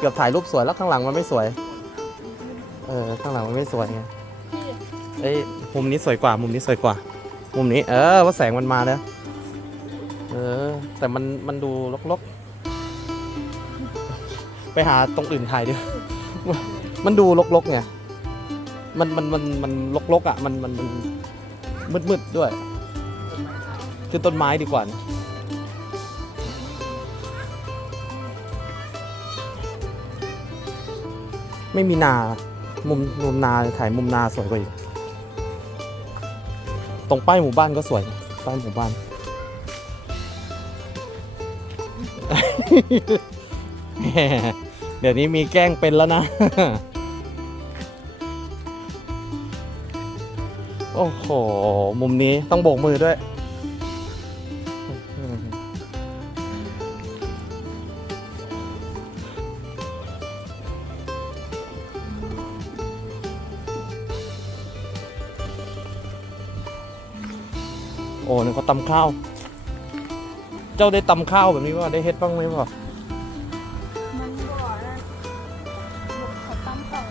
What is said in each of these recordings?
เกือบถ่ายรูปสวยแล้วข้างหลังมันไม่สวย เออข้างหลังมันไม่สวยไงเอ้ยมุมนี้สวยกว่า มุมนี้สวยกว่า มุมนี้ เออว่าแสงมันมาแล้วเออ แต่มันมันดูลกๆ ไปหาตรงอื่นถ่ายดิมันดูลกๆไงมันมันมันมันลกๆอะ มันมันมันมืดๆด้วย คือต้นไม้ดีกว่านะ ไม่มีนา มุมมุมนาถ่ายมุมนาสวยกว่าอีก ตรงป้ายหมู่บ้านก็สวยป้ายหมู่บ้าน เดี๋ยวนี้มีแกล้งเป็นแล้วนะ โอ้โห มุมนี้ต้องโบกมือด้วย โอ้นี่เขาตำข้าว เจ้าได้ตำข้าวแบบนี้ป่ะได้เฮ็ดบ้างไหมป่ะมันบ่อนะเขาตั้มเต่า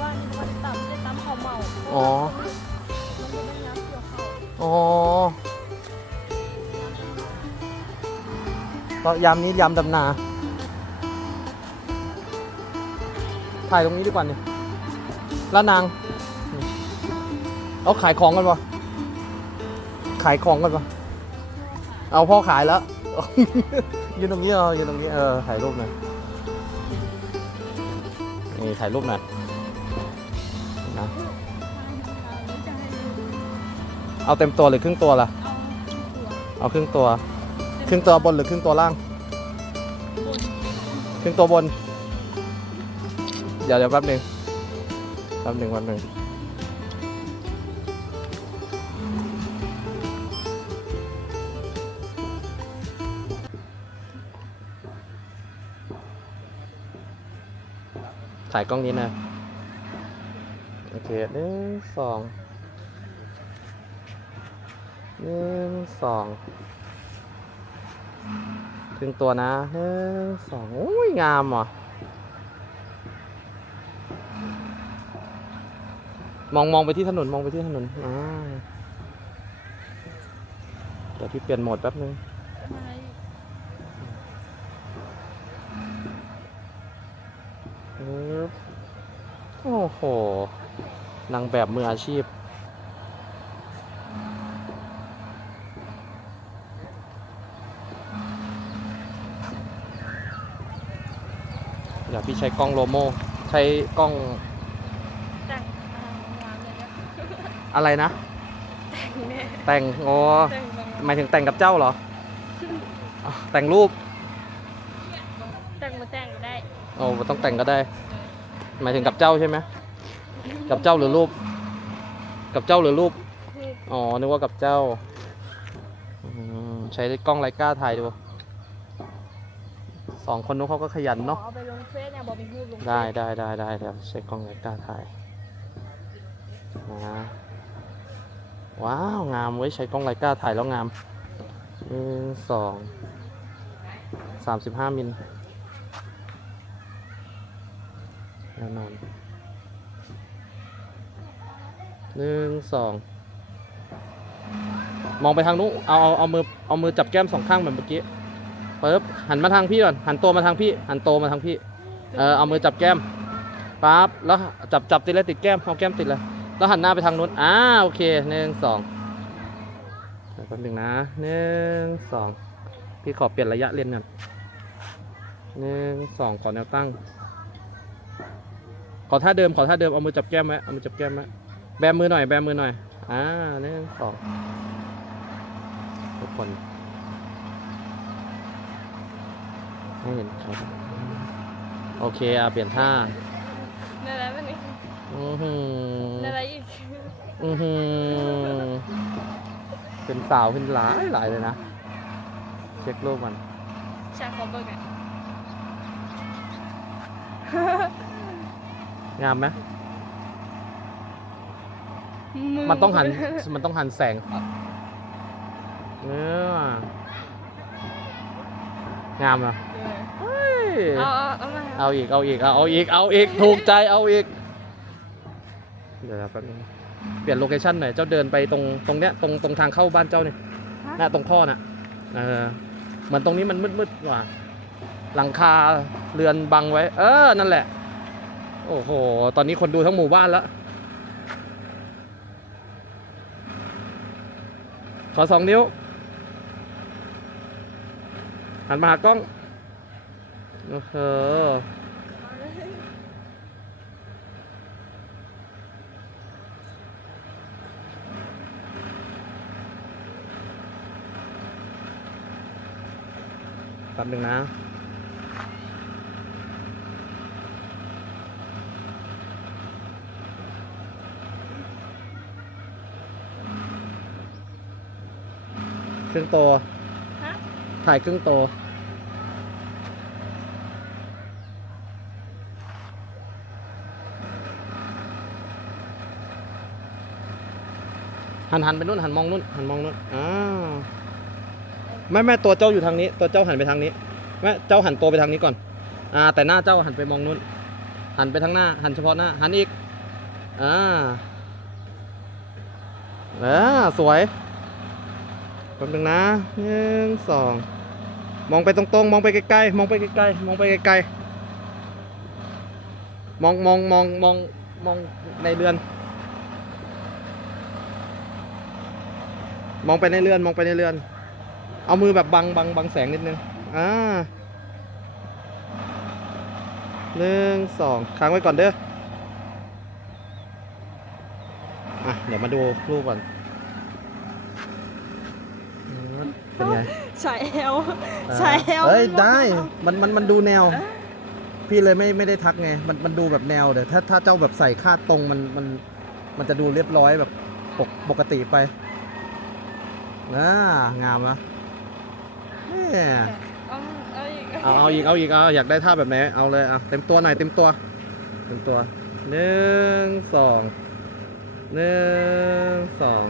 บ้านนี้มันต่ำได้ตั้มเขาเมาอ๋อ มันไม่ได้น้ำเกี่ยวเขาอ๋อก็ยามนี้ยามดำนา ถ่ายตรงนี้ดีกว่านี่แล้วนาง เอาขายของกันปะ ขายของกันปะเอาพ่อขายแล้ว ยืนตรงนี้เออยืนตรงนี้เออถ่ายรูปหน่อยนี่ถ่ายรูปหน่อยนะเอาเต็มตัวหรือครึ่งตัวล่ะ เอาครึ่งตัว ครึ่งตัวบนหรือครึ่งตัวล่าง ครึ่งตัวบน เดี๋ยวเดี๋ยวแป๊บหนึ่งแป๊บหนึ่งแป๊บหนึ่ง ถ่ายกล้องนี้นะ โอเคหนึ่งสองหนึ่งสองครึ่งตัวนะหนึ่งสองโอ้ย งามอะมองมองไปที่ถนนมองไปที่ถนนอ่าเดี๋ยวพี่เปลี่ยนโหมดแป๊บนึง โอ้โห นางแบบมืออาชีพ เดี๋ยวพี่ใช้กล้องโลโม ใช้กล้องแต่งงานเลยนะอะไรนะ แต่งแน่แต่งอ๋อแต่งบางหมายถึงแต่งกับเจ้าเหรออ๋อแต่งรูป แต่งมาแต่งก็ได้ โอ้ไม่ต้องแต่งก็ได้ หมายถึงกับเจ้าใช่ไหมกับเจ้าหรือรูป กับเจ้าหรือรูปคืออ๋อ นึกว่ากับเจ้าอืมใช้กล้องไลกาถ่ายดู สองคนนู้นเขาก็ขยันเนาะ เอาไปลงเฟซเนี่ยบอกเป็นรูปลงเฟซได้ได้ได้ได้เดี๋ยวใช้กล้องไลกาถ่ายนะว้าว งามไว้ย ใช้กล้องไลกาถ่ายแล้วงามหนึ่งสองสามสิบห้ามิล แน่นอนหนึ่งสองมองไปทางนู้นเอาเอาเอามือเอามือจับแก้มสองข้างเหมือนเมื่อกี้ปึ๊บหันมาทางพี่ก่อนหันตัวมาทางพี่ หันโตวมาทางพี่เออเอามือจับแก้มปั๊บแล้วจับจับติดเลยติดแก้มเอาแก้มติดเลยแล้วหันหน้าไปทางนู้นอ่าโอเคหนึ่งสองแป๊บหนึงนะหนึ่งสองพี่ขอเปลี่ยนระยะเรียนก่อนหนึ่งสองขอแนวตั้ง ขอท่าเดิมขอท่าเดิมเอามือจับแก้มไว้เอามือจับแก้มไว้แบมือหน่อยแบมือหน่อยอ่าหนึ่งสองทุกคนให้เห็นครับโอเคอะเปลี่ยนท่านั่นแหละมันนี่อือหือนั่นแหละอีกอือหือเป็นสาวเป็นหลายหลายเลยนะ เช็ครูปมันฉากขอเบิกอะ งามไหมมันต้องหัน มันต้องหันแสงเนื้องามอะเออเฮ้ยเอาเอาเอามาเอาอีก เอาอีก เอาเอาอีก เอาอีก ถูกใจ เอาอีก เดี๋ยวนะแป๊บนึงเปลี่ยนโลเคชั่นหน่อย เจ้าเดินไปตรงตรงเนี้ย ตรงตรงทางเข้าบ้านเจ้าเนี่ยน่ะตรงท่อน่ะ เออเหมือนตรงนี้มันมืดๆกว่าหลังคาเรือนบังไว้ เออ นั่นแหละ โอ้โห ตอนนี้คนดูทั้งหมู่บ้านแล้ว ขอสองนิ้ว หันมาหากล้อง โอ้โหแป๊บหนึ่งนะ รึ่งโตฮะถ่ายครึ่งโต หันหันไปนู่นหันมองนู่นหันมองนู่นอ้าวไม่ไม่ตัวเจ้าอยู่ทางนี้ ตัวเจ้าหันไปทางนี้แม่เจ้าหันตัวไปทางนี้ก่อน อ่า แต่หน้าเจ้าหันไปมองนู่นหันไปทางหน้า หันเฉพาะหน้า หันอีก อ่าอ่าสวย แป๊บนึงนะหนึ่งสองมองไปตรงๆ มองไปไกลๆ มองไปไกลๆ มองไปไกลๆ มองมองมองมองมองในเรือน มองไปในเรือน มองไปในเรือน เอามือแบบบังบังบังแสงนิดนึง อ่าหนึ่งสองค้างไว้ก่อนเด้อ อะ เดี๋ยวมาดูรูปก่อนอืม เป็นไงใช้แอลใช้แอลเอ้ยได้มันมันมันดูแนว พี่เลยไม่ไม่ได้ทักไง มันมันดูแบบแนวเดี๋ยวถ้าถ้าเจ้าแบบใส่คาดตรงมันมันมันจะดูเรียบร้อยแบบปกปกติไปอ่างามนะเนี่ยเอาเอาอีกเอาเอาอีกเอาอีกเอาอยากได้ท่าแบบไหนเอาเลยอะเต็มตัวหน่อยเต็มตัวเต็มตัวหนึ่งสองหนึ่งสอง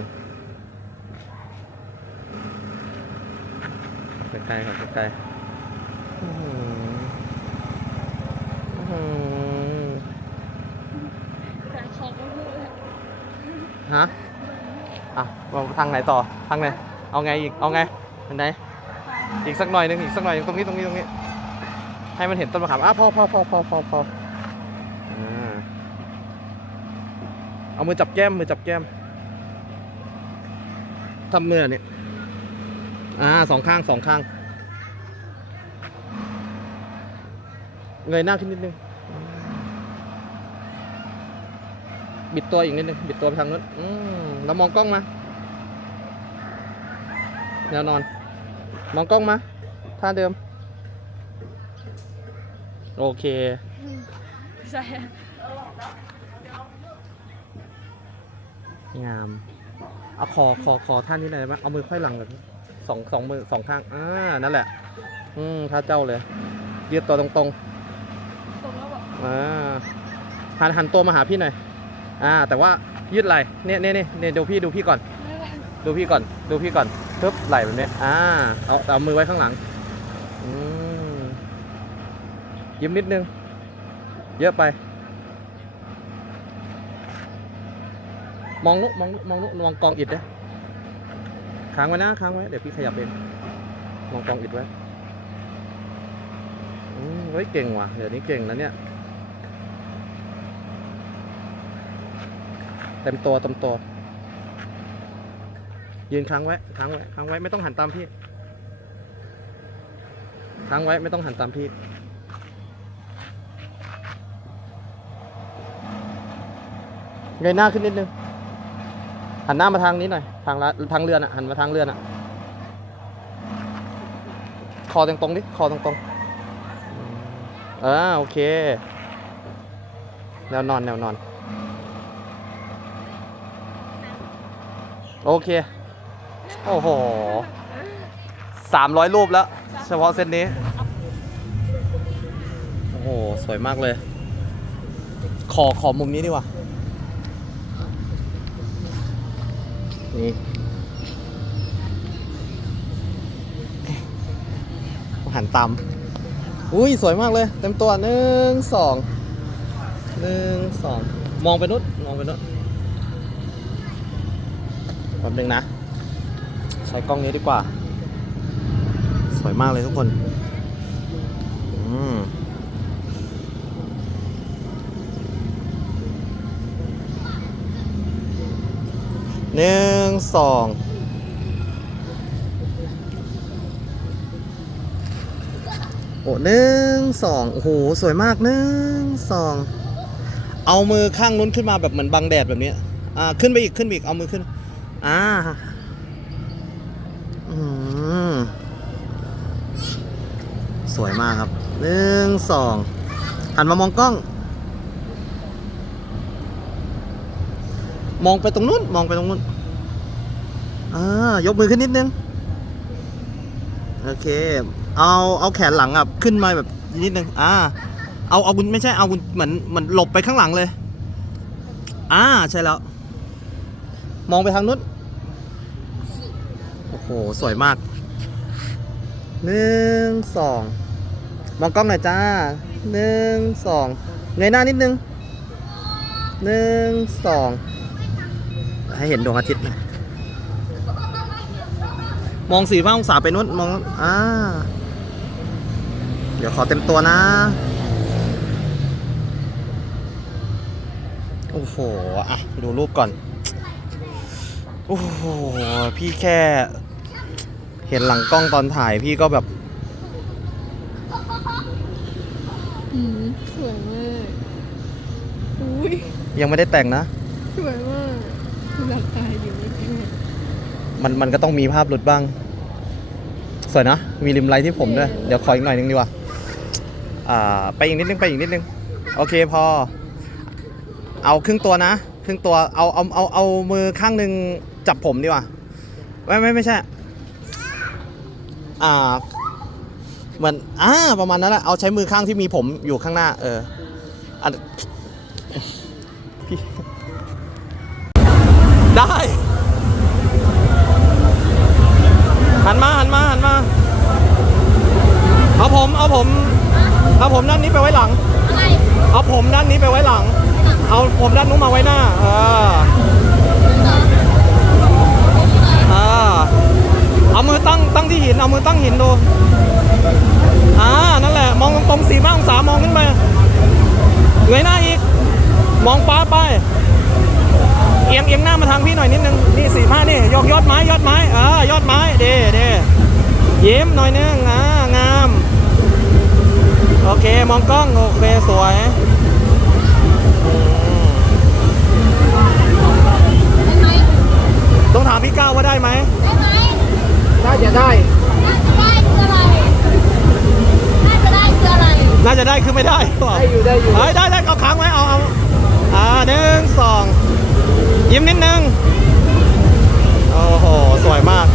ใกล้ๆครับใกล้ๆอื้อหืออื้อหือแฟนคลับก็พูดเลยฮะ อะเอาทางไหนต่อ ทางไหน เอาไงอีก เอาไงอันไหน อีกสักหน่อยหนึง อีกสักหน่อยหนึ่งตรงนี้ ตรงนี้ ตรงนี้ ให้มันเห็นต้นมะขามอะพอพอพอพอพอพออ่าเอามือจับแก้ม มือจับแก้ม ทำมือเนี่ย อ่าสองข้างสองข้างเงยหน้าขึ้นนิดนึง บิดตัวอีกนิดนึง บิดตัวไปทางนู้นอืมแล้วมองกล้องมา แนวนอน มองกล้องมา ท่าเดิม โอเค ใช่ งาม เอาคอคอคอท่านนี้หน่อยได้ไหมเอามือค่อยหลังแบบนี้ สองสองมือสองข้างอ่านั่นแหละ อืมท่าเจ้าเลยยืดตัวตรงตรงตรงแล้วแบบอ่าหันหันตัวมาหาพี่หน่อยอ่า แต่ว่ายืดไหล่เนี่ยเนี่ยเนี่ยเนี่ยดูพี่ดูพี่ก่อน ดูพี่ก่อน ดูพี่ก่อนปึ๊บไหล่แบบนี้อ่าเอาเอามือไว้ข้างหลังอืมยิ้มนิดนึง เยอะไป มองนุมองนุมองนุมองกองอิดนะ ค้างไว้นะค้างไว้ เดี๋ยวพี่ขยับเองมองกองอิดไว้เฮ้ยเก่งว่ะ เดี๋ยวนี้เก่งนะเนี่ย เต็มตัวเต็มตัวยืนค้างไว้ค้างไว้ค้างไว้ไม่ต้องหันตามพี่ค้างไว้ไม่ต้องหันตามพี่เงยหน้าขึ้นนิดนึงหันหน้ามาทางนี้หน่อย ทางละทางเรือนอะหันมาทางเรือนอะคอตรงตรงดิคอตรงตรงอ่าโอเคแนวนอนแนวนอน โอเค โอ้โหสามร้อยรูปแล้ว เฉพาะเส้นนี้ โอ้โห สวยมากเลย ขอขอมุมนี้ดีกว่า นี่หันตามอ้อุ้ยสวยมากเลย เต็มตัวหนึ่งสองหนึ่งสองมองไปนุดมองไปนุดแป๊บนึงนะ ใช้กล้องนี้ดีกว่า สวยมากเลยทุกคนอืมหนึ่ง สอง โอ้หนึ่งสองโอ้โห สวยมากหนึ่งสอง เอามือข้างนู้นขึ้นมาแบบเหมือนบังแดดแบบนี้ อ่า ขึ้นไปอีกขึ้นไปอีก เอามือขึ้น อ่า อืม สวยมากครับหนึ่งสองหันมามองกล้อง มองไปตรงนู้น มองไปตรงนู้น อ่ายกมือขึ้นนิดนึง โอเค เอาเอาแขนหลังอะขึ้นมาแบบนิดนึง อ่า เอาเอาคุณไม่ใช่เอาคุณเหมือนเหมือนหลบไปข้างหลังเลย อ่าใช่แล้ว มองไปทางนู้น โอ้โห สวยมากหนึ่งสองมองกล้องหน่อยจ้าหนึ่งสองเงยหน้านิดนึงหนึ่งสองให้เห็นดวงอาทิตย์หนะ มองสี่ห้าองศาไปนู้นมองอ่าเดี๋ยวขอเต็มตัวนะ โอ้โห อะ ดูรูปก่อน โอ้โห พี่แค่ เห็นหลังกล้องตอนถ่ายพี่ก็แบบอืมสวยมากอุ้ยยังไม่ได้แต่งนะ สวยมากหลับตาอยู่เมื่อกี้มันมันก็ต้องมีภาพหลุดบ้าง สวยนะ มีริมไลท์ที่ผมด้วย เดี๋ยวขออีกหน่อยนึงดีกว่า อ่า ไปอีกนิดนึง ไปอีกนิดนึง โอเคพอ เอาครึ่งตัวนะ ครึ่งตัว เอาเอาเอาเอามือข้างหนึ่งจับผมดีกว่า ไม่ไม่ไม่ใช่ อ่า เหมือน อ่า ประมาณนั้นแหละ เอาใช้มือข้างที่มีผมอยู่ข้างหน้า เอออันพี่ได้ หันมาหันมาหันมา เอาผม เอาผม เอาผมด้านนี้ไปไว้หลัง อะไร เอาผมด้า นี้ไปไว้หลัง เอาผมด้านนู้นมาไว้หน้าเออเออเอามือตั้งตั้งที่หิน เอามือตั้งหินดูอ่านั่นแหละ มองตรงๆสี่ห้าองศามองขึ้นไปเงยหน้าอีก มองฟ้าไปเอียงเอียงหน้ามาทางพี่หน่อยนิดนึงนี่สี่ห้านี่ยกยอดไม้ยอดไม้เออยอดไม้เด้เด้ยิ้มหน่อยนึงอ่างาม โอเค มองกล้อง โอเค สวย ถามพี่ก้าวว่าได้ไหม ได้ไหมน่าจะได้ น่าจะได้คืออะไร น่าจะได้คืออะไร น่าจะได้คือไม่ได้ได้อยู่ได้อยู่ เฮ้ยได้ได้เอาค้างไว้เอาเอาอ่าหนึ่งสองยิ้มนิดนึง โอ้โห สวยมาก